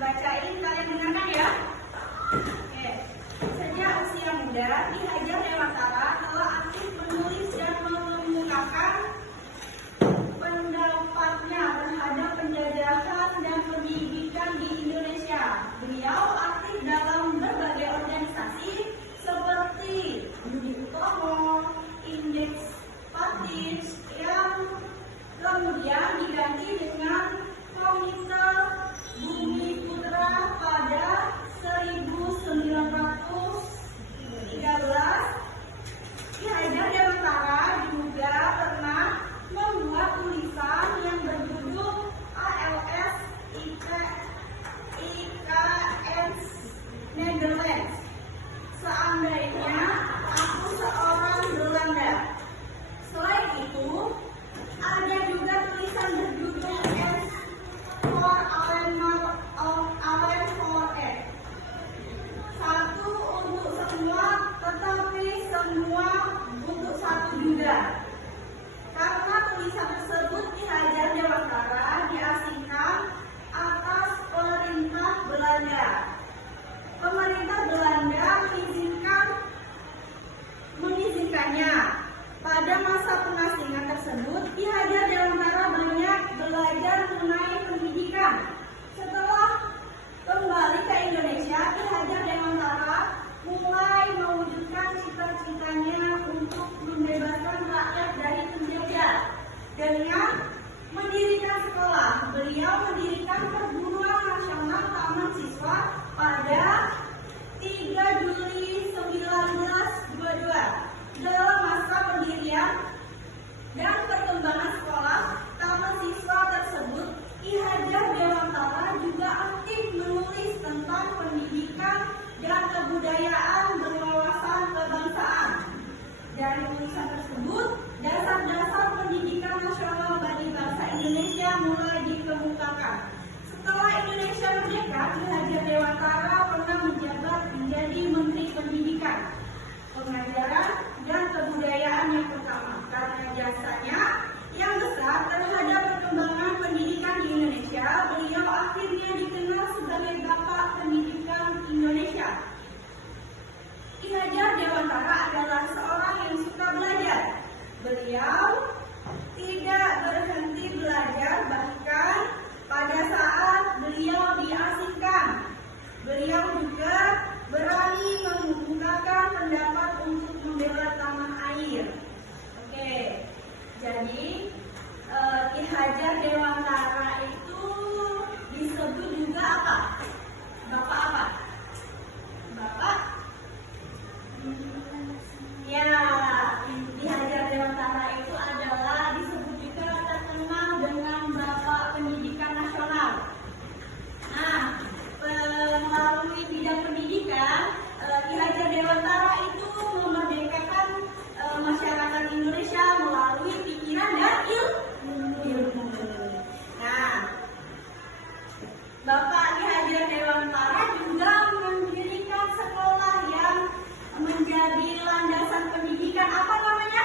bacain, kalian dengarkan ya. Oke. Sejak usia muda, Ki Hajar Dewantara telah aktif menulis dan mengemukakan pendapatnya terhadap penjajahan dan pendidikan di Indonesia. Beliau aktif dalam berbagai organisasi seperti Budi Utomo, Indeks Patis, yang kemudian diganti dengan Komite Bumi Putra pada 1913. Ki Hajar Dewantara juga pernah membuat tulisan yang berjudul ALS IKN Netherlands, seandainya aku seorang Belanda. Selain itu, ada juga tulisan berjudul S for Allen for X. Satu untuk semua, tetapi semua untuk satu juga. Karena tulisan tersebut Ki Hajar Dewantara diasingkan atas perintah Belanda. Pemerintah Belanda mengizinkannya. Pada masa pengasingan tersebut, Ki Hajar Dewantara banyak belajar mengenai pendidikan. Setelah kembali ke Indonesia, Ki Hajar Dewantara mulai mewujudkan cita-citanya untuk membebaskan rakyat dari penjajah dengan mendirikan sekolah. Beliau mendirikan Perguruan Nasional Taman Siswa pada 3 Juli 1922. Dalam masa pendirian dan perkembangan sekolah taman siswa tersebut, Ki Hajar Dewantara juga aktif menulis tentang pendidikan dan kebudayaan berwawasan kebangsaan. Dari tulisan tersebut, dasar-dasar pendidikan nasional bagi bangsa Indonesia mulai dikemukakan. Setelah Indonesia merdeka, Ki Hajar Dewantara pernah menjabat menjadi Menteri Pendidikan, Pengajaran dan Kebudayaan yang pertama. Karena jasanya yang besar terhadap perkembangan pendidikan di Indonesia, beliau akhirnya dikenal sebagai Bapak Pendidikan Indonesia. Ki Hajar Dewantara adalah seorang yang suka belajar. Beliau tidak berhenti belajar, bahkan pada saat beliau diasingkan. Beliau juga berani menggunakan pendapat untuk membela tanah air. Oke, jadi Ki Hajar Dewantara itu disebut juga apa? Bapak apa? Bapak? Ya, Ki Hajar Dewantara itu adalah disebut juga terkenal dengan Bapak Pendidikan Nasional. Nah, melalui bidang pendidikan, Ki Hajar Dewantara itu memerdekakan masyarakat Indonesia melalui pikiran dan ilmu. Nah, Bapak Ki Hajar Dewantara juga mendirikan sekolah yang menjadi landasan pendidikan. Apa namanya?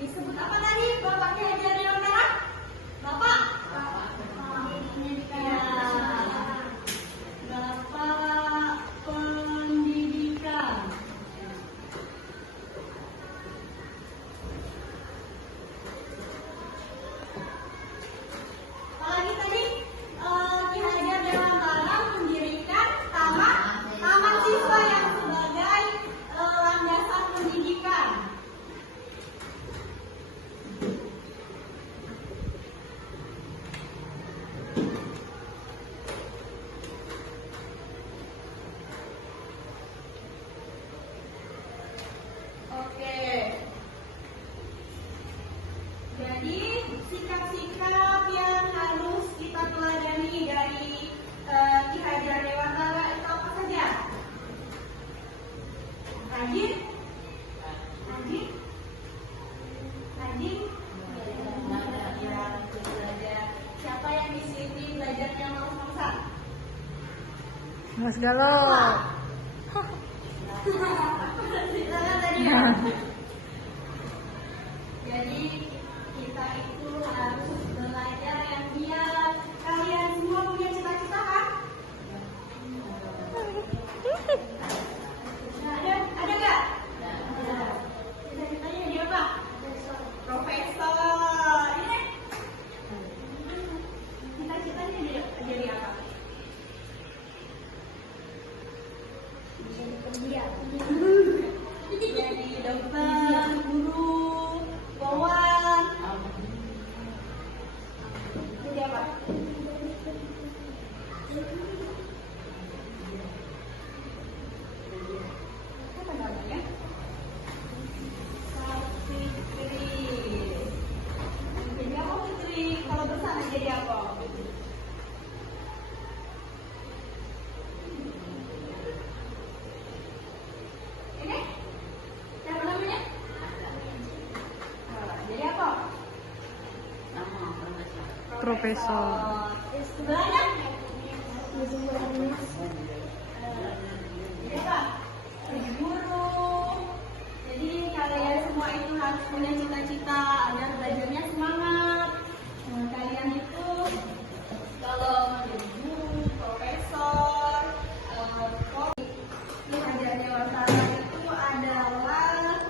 Disebut apa tadi Bapak Ki Hajar Dewantara? Bapak? Bapak Pendidikan. Apalagi tadi Ki Hajar Dewantara mendirikan taman siswa yang sebagai landasan pendidikan. Jadi sikap-sikap yang harus kita pelajari dari Ki Hajar Dewantara itu apa saja? Rajin, siapa yang disiplin belajarnya mau Mas Galuh. Ceritakan tadi ya. Jadi kita itu harus belajar yang giat. Kalian semua punya cita-cita kan? Ada nggak? Cita-citanya jadi apa? Profesor. Ini cita-citanya jadi apa? Jadi dokter, guru, polwan. Jadi apa? Apa namanya? Fitri. Jadi apa Fitri? Kalau besar jadi apa? Ini? Siapa namanya? Jadi apa? Profesor. Sebelahnya? Jadi apa? Guru. Jadi kalian semua itu harus punya cita-cita agar belajarnya semangat. Kalian itu kalau menjadi guru, profesor, pelajar dewasa itu adalah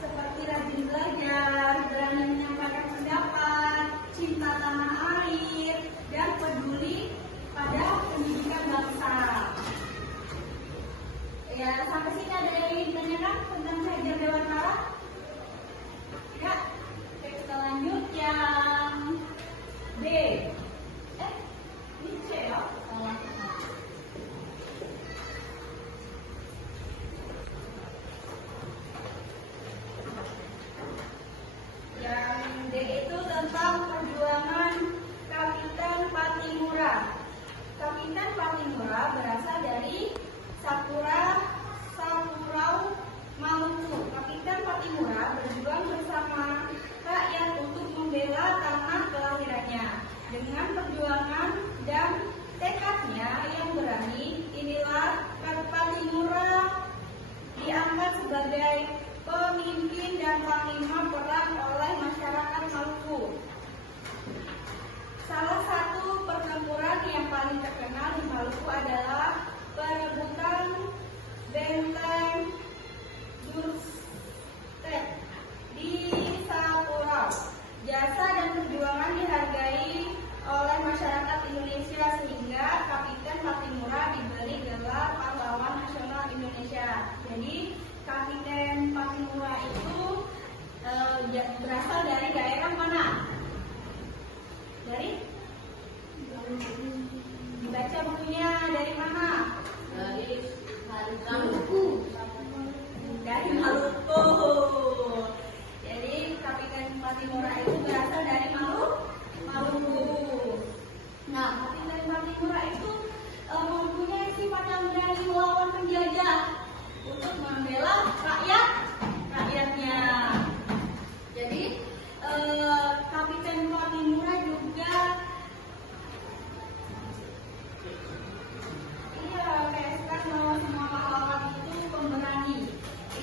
seperti rajin belajar, berani menyampaikan pendapat, cinta tanah air, dan peduli pada pendidikan bangsa. Ya, sampai sini ada yang ingin ditanyakan tentang pelajar dewasa? Ya, kita lanjut yang B. Ini C ya? Yang D itu tentang perjuangan Kapitan Patimura. Kapitan Patimura berasal dari Sapurau, Maluku. Kapitan Patimura berjuang bersama rakyat untuk membela tanah kelahirannya. Dengan perjuangan dan tekadnya yang berani, inilah Patimura diangkat sebagai pemimpin dan panglima perang oleh masyarakat Maluku. Salah satu pertempuran yang paling terkenal di Maluku adalah perebutan benteng Durstep di Sapurau. Jasa dan perjuangan dihargai oleh masyarakat Indonesia sehingga Kapitan Patimura diberi gelar pahlawan nasional Indonesia. Jadi Kapitan Patimura itu berasal dari daerah mana? Dari? Dibaca bukunya dari mana? Dari Maluku. Dari Maluku. Jadi Kapitan Patimura itu berasal dari Maluku. Nah, Kapitan Patimura itu mempunyai sifat yang berani melawan penjajah untuk membela rakyatnya. Jadi Kapitan Patimura juga semua pahlawan itu pemberani.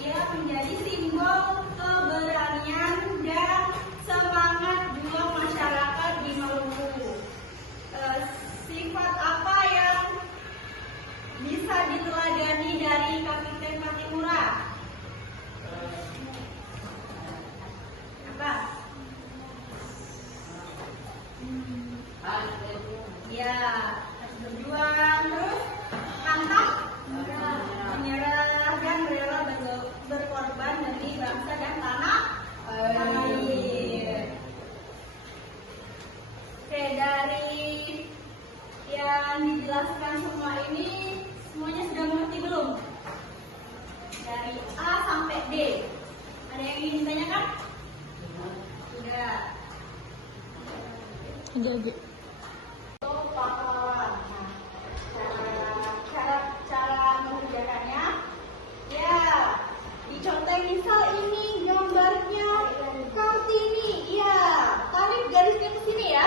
Ia menjadi simbol keberanian dan semangat juang masyarakat di Maluku. Sifat apa yang bisa diteladani dari Kapitan Patimura? Apa? Ya, berjuang terus pantang menyerah dan rela berkorban demi bangsa dan tanah air. Oke, dari yang dijelaskan semua ini semuanya sudah mengerti belum? Dari A sampai D. Ada yang ingin ditanyakan? Sudah. Jadi Pahlawan. Cara mengerjakannya, ya dicontek misal ini gambarnya Kartini, ya tarik garisnya ke sini ya.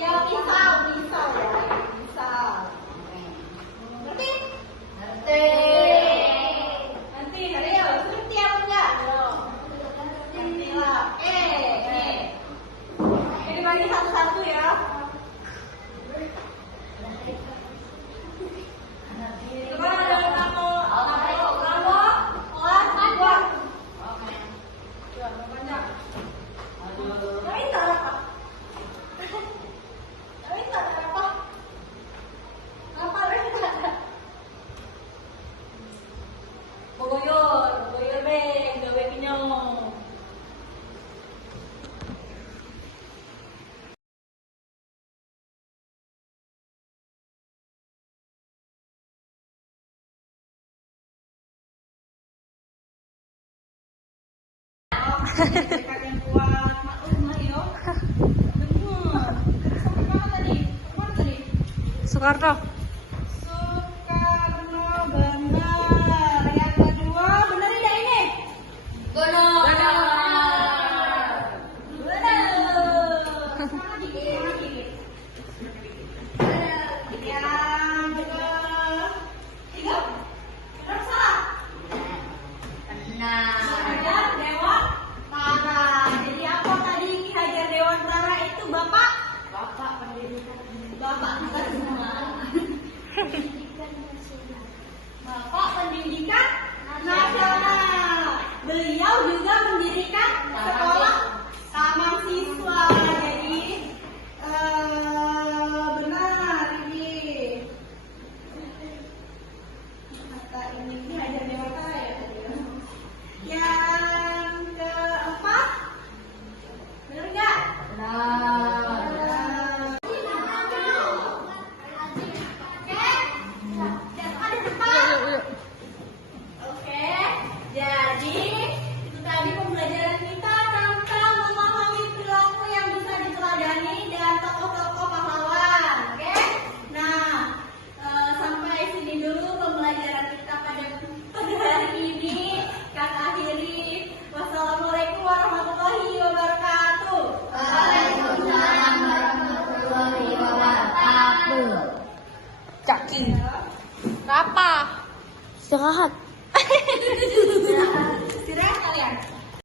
Ya misal ya, misal. Ngerti? Tekad yang kuat, maklum lah yo. Bener. Sampai mana tadi? Mana tadi? Soekarno. Soekarno, benar. Yang kedua, benar tidak ini? Benar. Sama dikit, sama dikit. Yang ketiga, benar salah? Hajar Dewantara. Jadi apa tadi Ki Hajar Dewantara itu Bapak? Bapak pendidikan. Bapak kita semua. Bapak Pendidikan Nasional. Beliau juga mendirikan sekolah taman siswa. Jadi benar ini. Kata ini Ki Hajar Dewantara ya. Yang keempat, benar nggak? Benar. Oke, jadi itu tadi pembelajaran kita tentang memahami perilaku yang bisa diteladani dan tokoh-tokoh pahlawan. Oke, nah sampai sini dulu pembelajaran kita pada hari ini. Kak akhiri, wassalamualaikum warahmatullahi wabarakatuh. Waalaikumsalam warahmatullahi wabarakatuh. Caki. Apa? Istirahat. Istirahat kalian.